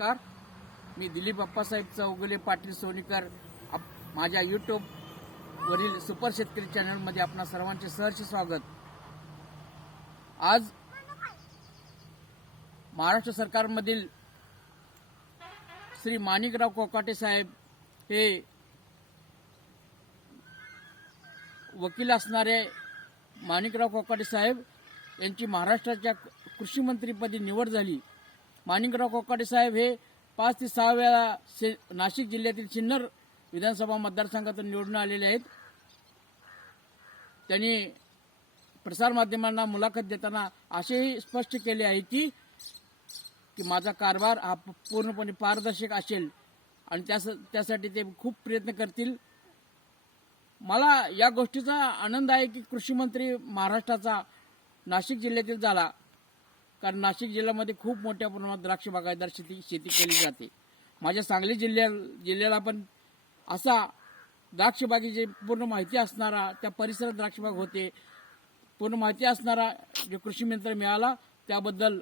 नमस्कार, मी दिलीप अप्पासाहेब चौगुले पाटील सोनीकर माझ्या यूट्यूब वरील सुपर शेतकरी चॅनलमध्ये आपणा सर्वांचे सहर्ष स्वागत। आज महाराष्ट्र सरकारमधील श्री माणिकराव कोकाटे साहेब हे वकील असणारे माणिकराव कोकाटे साहेब यांची महाराष्ट्राच्या कृषी मंत्रीपदी निवड झाली। माणिकराव कोकाटे साहेब हे 5 ते 6 वेळा नाशिक जिल्ह्यातील सिन्नर विधानसभा मतदारसंघातून निवडून आलेले आहेत। त्यांनी प्रसारमाध्यमांना मुलाखत देताना असेही स्पष्ट केले आहे की माझा कारभार हा पूर्णपणे पारदर्शक असेल आणि त्यासाठी ते खूप प्रयत्न करतील। मला या गोष्टीचा आनंद आहे की कृषी मंत्री महाराष्ट्राचा नाशिक जिल्ह्यातील झाला, कारण नाशिक जिल्ह्यामध्ये खूप मोठ्या प्रमाणात द्राक्ष बागायतदार शेती केली जाते। माझ्या सांगली जिल्ह्याला पण असा द्राक्ष बागेची पूर्ण माहिती असणारा, त्या परिसरात द्राक्ष बाग होते पूर्ण माहिती असणारा जो कृषी मंत्री मिळाला, त्याबद्दल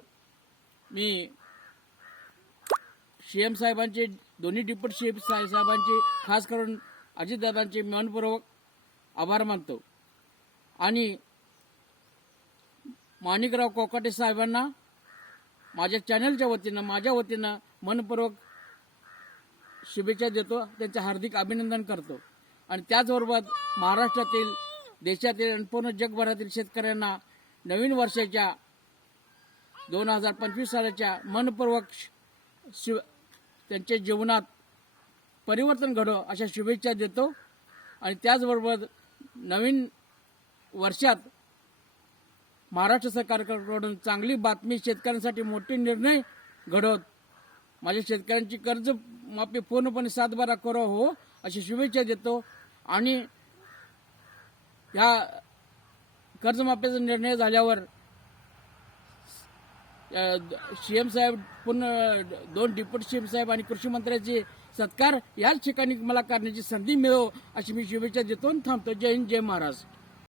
मी सीएम साहेबांचे, दोन्ही डिप्युटी सीएम साहेबांचे, खास करून अजितदादांचे मनपूर्वक आभार मानतो आणि माणिकराव कोकाटे साहेबांना माझ्या चॅनलच्या वतीनं, माझ्या वतीनं मनपूर्वक शुभेच्छा देतो, त्यांचे हार्दिक अभिनंदन करतो आणि त्याचबरोबर महाराष्ट्रातील, देशातील आणि पूर्ण जगभरातील शेतकऱ्यांना नवीन वर्षाच्या 2025 सालाच्या मनपूर्वक त्यांच्या जीवनात परिवर्तन घडो अशा शुभेच्छा देतो आणि त्याचबरोबर नवीन वर्षात महाराष्ट्र सरकारकडून चांगली बातमी, शेतकऱ्यांसाठी मोठे निर्णय घडवत माझ्या शेतकऱ्यांची कर्ज माफी पूर्णपणे सातबारा करो हो अशी शुभेच्छा देतो आणि या कर्जमाफीचा निर्णय झाल्यावर सीएम साहेब, पुन्हा 2 डिप्युटी सीएम साहेब आणि कृषी मंत्र्यांचे सत्कार याच ठिकाणी मला करण्याची संधी मिळो अशी मी शुभेच्छा देतो आणि थांबतो। जय हिंद, जय महाराष्ट्र।